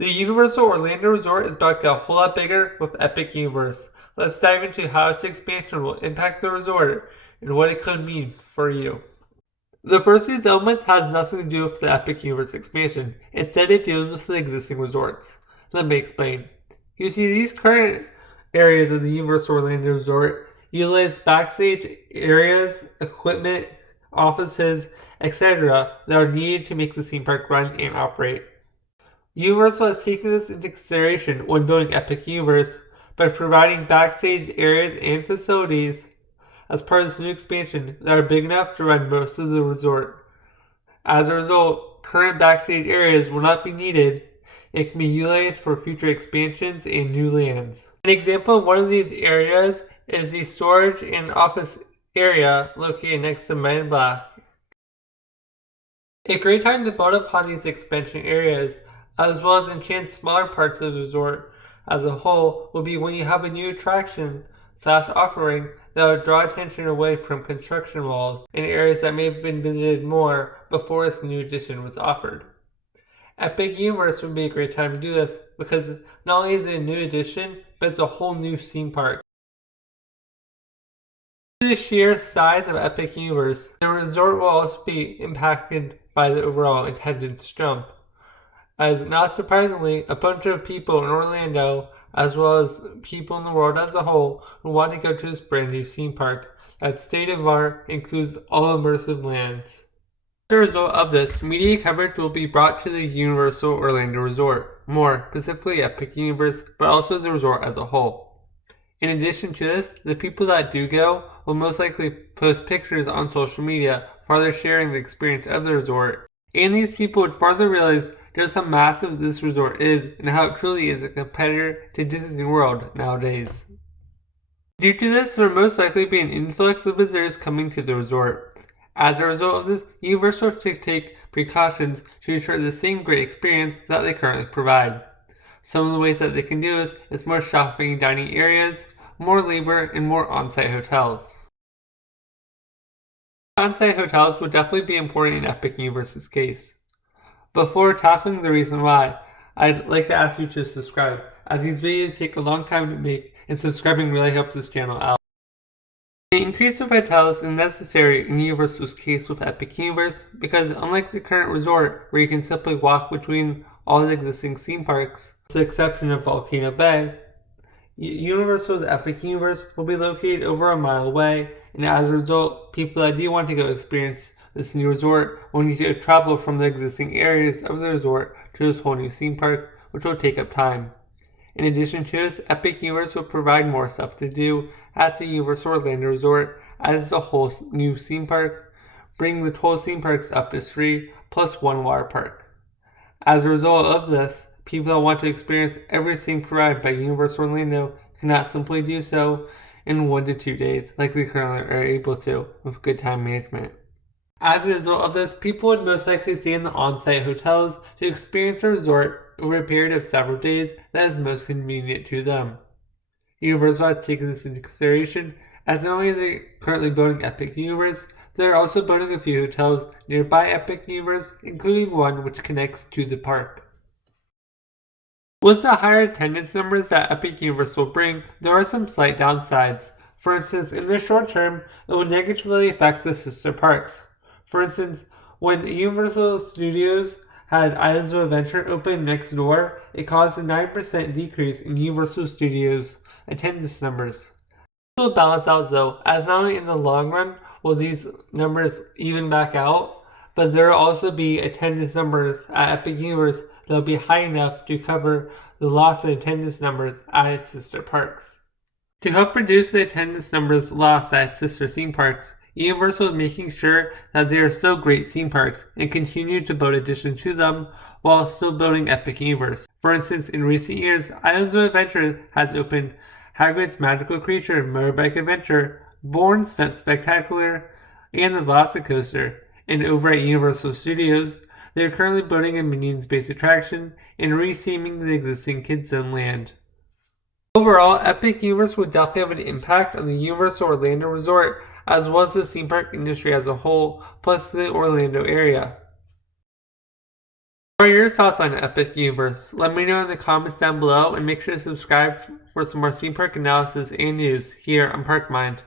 The Universal Orlando Resort is about to get a whole lot bigger with Epic Universe. Let's dive into how its expansion will impact the resort and what it could mean for you. The first of these elements has nothing to do with the Epic Universe expansion. Instead, it deals with the existing resorts. Let me explain. You see, these current areas of the Universal Orlando Resort utilize backstage areas, equipment, offices, etc. that are needed to make the theme park run and operate. Universal has taken this into consideration when building Epic Universe by providing backstage areas and facilities as part of this new expansion that are big enough to run most of the resort. As a result, current backstage areas will not be needed and can be utilized for future expansions and new lands. An example of one of these areas is the storage and office area located next to Men in Black. A great time to build upon these expansion areas, as well as enchant smaller parts of the resort as a whole, will be when you have a new attraction / offering that will draw attention away from construction walls in areas that may have been visited more before this new addition was offered. Epic Universe would be a great time to do this because not only is it a new addition, but it's a whole new theme park. Due to the sheer size of Epic Universe, the resort will also be impacted by the overall attendance jump, as not surprisingly, a bunch of people in Orlando, as well as people in the world as a whole, will want to go to this brand new theme park that state-of-the-art includes all immersive lands. As a result of this, media coverage will be brought to the Universal Orlando Resort, more specifically Epic Universe, but also the resort as a whole. In addition to this, the people that do go will most likely post pictures on social media, further sharing the experience of the resort, and these people would further realize just how massive this resort is and how it truly is a competitor to Disney World nowadays. Due to this, there will most likely be an influx of visitors coming to the resort. As a result of this, Universal should take precautions to ensure the same great experience that they currently provide. Some of the ways that they can do this is more shopping and dining areas, more labor, and more on-site hotels. On-site hotels would definitely be important in Epic Universe's case. Before tackling the reason why, I'd like to ask you to subscribe, as these videos take a long time to make and subscribing really helps this channel out. An increase of hotels is necessary in Universal's case with Epic Universe because unlike the current resort where you can simply walk between all the existing theme parks, with the exception of Volcano Bay, Universal's Epic Universe will be located over a mile away, and as a result, people that do want to go experience this new resort will need to travel from the existing areas of the resort to this whole new theme park, which will take up time. In addition to this, Epic Universe will provide more stuff to do at the Universal Orlando Resort as a whole new theme park, bringing the total theme parks up to 3 plus 1 water park. As a result of this, people that want to experience everything provided by Universal Orlando cannot simply do so in 1 to 2 days like they currently are able to with good time management. As a result of this, people would most likely stay in the on-site hotels to experience the resort over a period of several days that is most convenient to them. Universal has taken this into consideration, as not only are they currently building Epic Universe, they are also building a few hotels nearby Epic Universe, including one which connects to the park. With the higher attendance numbers that Epic Universe will bring, there are some slight downsides. For instance, in the short term, it will negatively affect the sister parks. For instance, when Universal Studios had Islands of Adventure open next door, it caused a 9% decrease in Universal Studios' attendance numbers. This will balance out though, as not only in the long run will these numbers even back out, but there will also be attendance numbers at Epic Universe that will be high enough to cover the loss in attendance numbers at its sister parks. To help reduce the attendance numbers lost at its sister theme parks, Universal is making sure that they are still great theme parks and continue to build additions to them while still building Epic Universe. For instance, in recent years, Islands of Adventure has opened Hagrid's Magical Creature Motorbike Adventure, Bourne's Stunt Spectacular, and the Velocicoaster. And over at Universal Studios, they are currently building a Minions-based attraction and retheming the existing Kids Zone land. Overall, Epic Universe will definitely have an impact on the Universal Orlando Resort as well as the theme park industry as a whole, plus the Orlando area. What are your thoughts on Epic Universe? Let me know in the comments down below, and make sure to subscribe for some more theme park analysis and news here on Park Mind.